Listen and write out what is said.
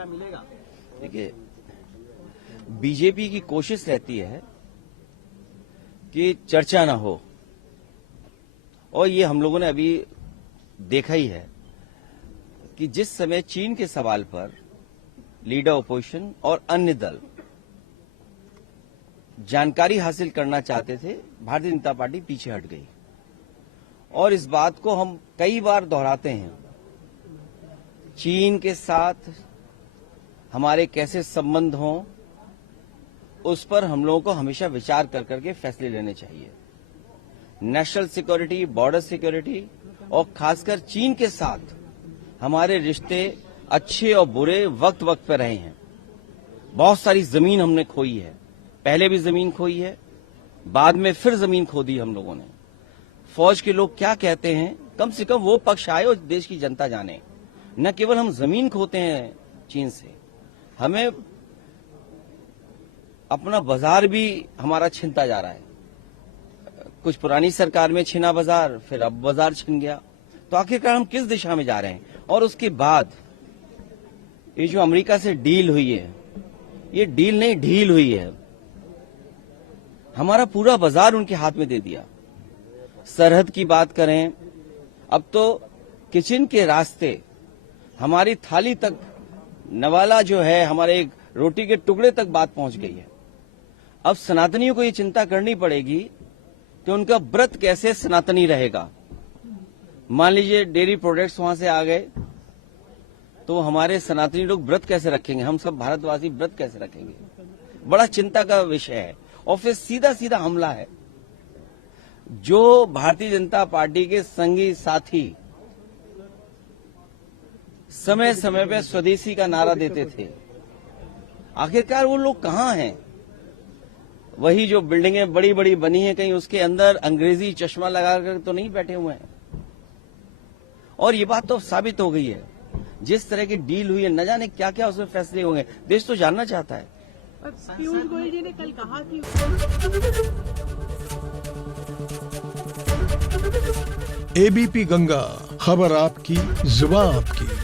मौका मिलेगा? देखिए, बीजेपी की कोशिश रहती है कि चर्चा ना हो, और ये हम लोगों ने अभी देखा ही है कि जिस समय चीन के सवाल पर लीडर ऑपोजिशन और अन्य दल जानकारी हासिल करना चाहते थे, भारतीय जनता पार्टी पीछे हट गई। और इस बात को हम कई बार दोहराते हैं, चीन के साथ हमारे कैसे संबंध हों, उस पर हम लोगों को हमेशा विचार कर करके फैसले लेने चाहिए। नेशनल सिक्योरिटी, बॉर्डर सिक्योरिटी और खासकर चीन के साथ हमारे रिश्ते अच्छे और बुरे वक्त वक्त पर रहे हैं। बहुत सारी जमीन हमने खोई है, पहले भी जमीन खोई है, बाद में फिर जमीन खो दी हम लोगों ने। फौज के लोग क्या कहते हैं, कम से कम वो पक्ष आए और देश की जनता जाने। न केवल हम जमीन खोते हैं चीन से, हमें अपना बाजार भी हमारा छिनता जा रहा है। कुछ पुरानी सरकार में छिना बाजार, फिर अब बाजार छिन गया। तो आखिरकार हम किस दिशा में जा रहे हैं? और उसके बाद ये जो अमेरिका से डील हुई है, ये डील नहीं ढील हुई है। हमारा पूरा बाजार उनके हाथ में दे दिया। सरहद की बात करें, अब तो किचन के रास्ते हमारी थाली तक, नवाला जो है हमारे एक रोटी के टुकड़े तक बात पहुंच गई है। अब सनातनियों को ये चिंता करनी पड़ेगी कि उनका व्रत कैसे सनातनी रहेगा। मान लीजिए डेयरी प्रोडक्ट्स वहां से आ गए, तो हमारे सनातनी लोग व्रत कैसे रखेंगे? हम सब भारतवासी व्रत कैसे रखेंगे? बड़ा चिंता का विषय है। और फिर सीधा सीधा हमला है। जो भारतीय जनता पार्टी के संगी साथी समय समय पे स्वदेशी का नारा देते थे, आखिरकार वो लोग कहां हैं? वही जो बिल्डिंगें बड़ी बड़ी बनी हैं, कहीं उसके अंदर अंग्रेजी चश्मा लगाकर तो नहीं बैठे हुए हैं? और ये बात तो साबित हो गई है, जिस तरह की डील हुई है, न जाने क्या क्या उसमें फैसले होंगे। देश तो जानना चाहता है। पीयूष गोयल जी ने कल कहा कि एबीपी गंगा, खबर आपकी, जुबान आपकी।